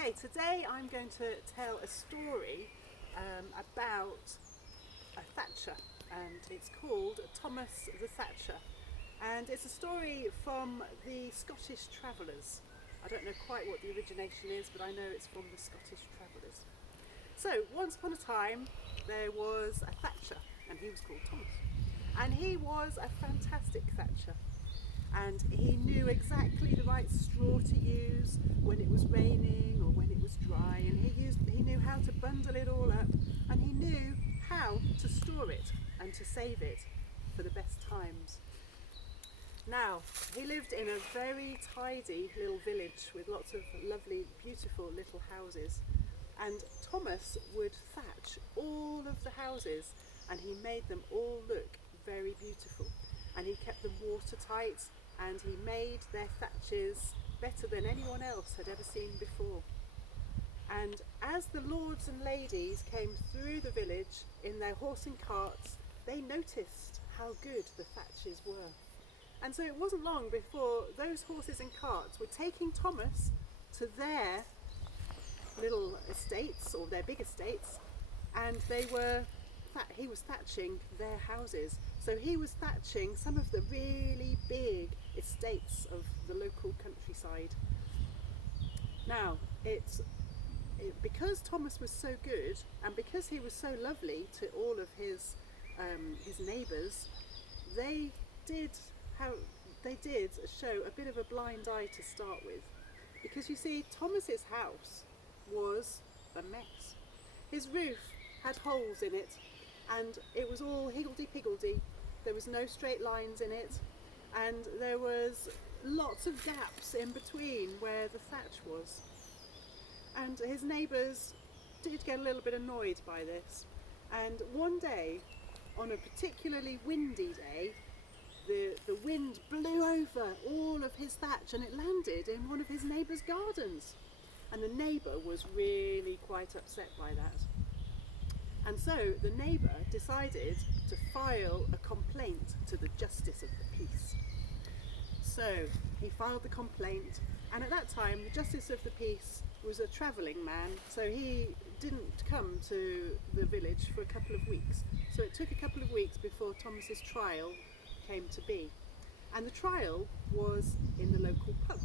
Okay, today I'm going to tell a story about a Thatcher, and it's called Thomas the Thatcher. And it's a story from the Scottish Travellers. I don't know quite what the origination is, but I know it's from the Scottish Travellers. So, once upon a time, there was a Thatcher, and he was called Thomas. And he was a fantastic Thatcher. And he knew exactly the right straw to use when it was raining or when it was dry, and he knew how to bundle it all up, and he knew how to store it and to save it for the best times. Now, he lived in a very tidy little village with lots of lovely, beautiful little houses, and Thomas would thatch all of the houses, and he made them all look very beautiful, and he kept them watertight, and he made their thatches better than anyone else had ever seen before. And as the lords and ladies came through the village in their horse and carts, they noticed how good the thatches were. And so it wasn't long before those horses and carts were taking Thomas to their little estates, or their big estates, and he was thatching their houses. So he was thatching some of the really big estates of the local countryside. Now, because Thomas was so good, and because he was so lovely to all of his neighbours, they did show a bit of a blind eye to start with, because you see, Thomas's house was a mess. His roof had holes in it, and it was all higgledy-piggledy. There was no straight lines in it, and there was lots of gaps in between where the thatch was. And his neighbours did get a little bit annoyed by this. And one day, on a particularly windy day, the wind blew over all of his thatch, and it landed in one of his neighbours' gardens. And the neighbour was really quite upset by that. And so the neighbour decided to file a complaint to the Justice of the Peace. So he filed the complaint, and at that time the Justice of the Peace was a travelling man, so he didn't come to the village for a couple of weeks. So it took a couple of weeks before Thomas's trial came to be. And the trial was in the local pub.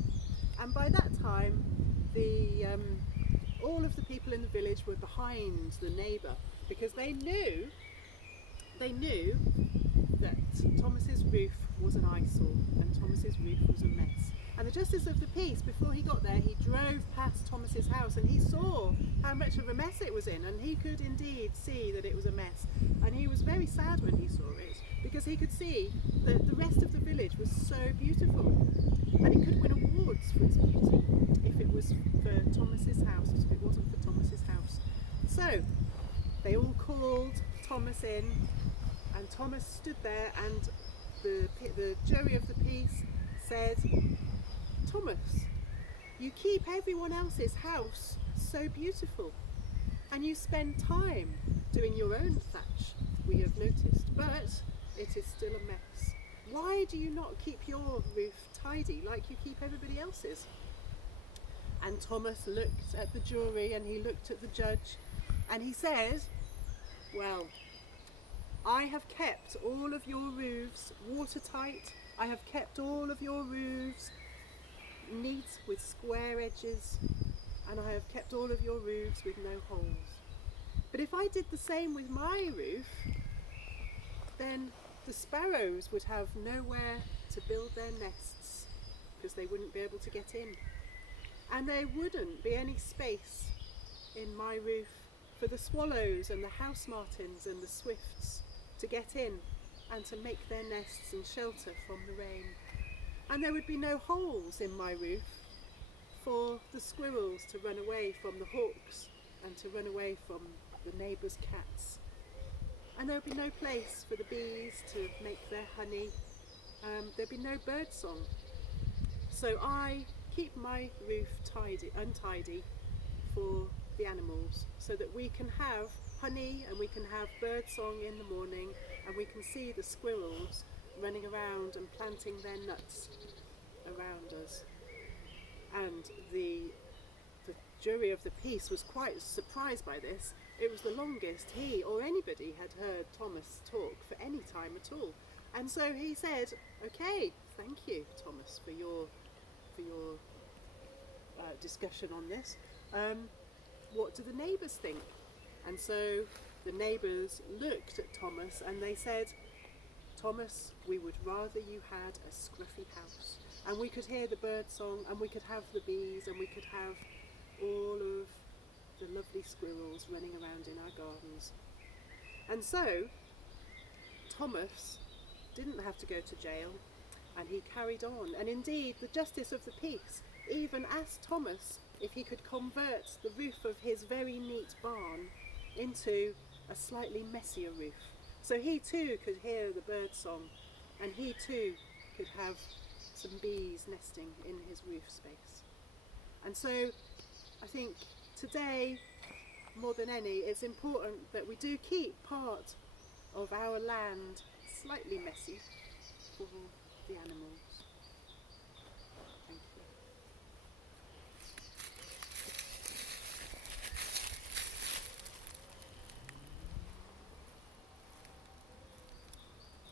And by that time, all of the people in the village were behind the neighbour, because they knew that Thomas's roof was an eyesore and Thomas's roof was a mess. And the Justice of the Peace, before he got there, he drove past Thomas's house, and he saw how much of a mess it was in, and he could indeed see that it was a mess. And he was very sad when he saw it, because he could see that the rest of the village was so beautiful, and it could win awards for its beauty if it was for Thomas's house, if it wasn't for Thomas's house. So they all called Thomas in, and Thomas stood there, and the jury of the peace said, "Thomas, you keep everyone else's house so beautiful, and you spend time doing your own thatch, we have noticed, but it is still a mess. Why do you not keep your roof tidy like you keep everybody else's?" And Thomas looked at the jury, and he looked at the judge, and he said, "Well, I have kept all of your roofs watertight. I have kept all of your roofs neat with square edges, and I have kept all of your roofs with no holes. But if I did the same with my roof, then the sparrows would have nowhere to build their nests, because they wouldn't be able to get in. And there wouldn't be any space in my roof for the swallows and the house martins and the swifts to get in and to make their nests and shelter from the rain. And there would be no holes in my roof for the squirrels to run away from the hawks and to run away from the neighbours' cats. And there would be no place for the bees to make their honey. There'd be no bird song. So I keep my roof untidy for the animals, so that we can have honey and we can have bird song in the morning, and we can see the squirrels running around and planting their nuts around us. And the jury of the peace was quite surprised by this. It was the longest he or anybody had heard Thomas talk for any time at all. And so he said, okay, thank you, Thomas, for your discussion on this. What do the neighbours think? And so the neighbours looked at Thomas and they said, Thomas, we would rather you had a scruffy house, and we could hear the bird song, and we could have the bees, and we could have all of the lovely squirrels running around in our gardens. And so Thomas didn't have to go to jail, and he carried on. And indeed, the Justice of the Peace even asked Thomas if he could convert the roof of his very neat barn into a slightly messier roof. So he too could hear the bird song, and he too could have some bees nesting in his roof space. And so I think today, more than any, it's important that we do keep part of our land slightly messy for the animals.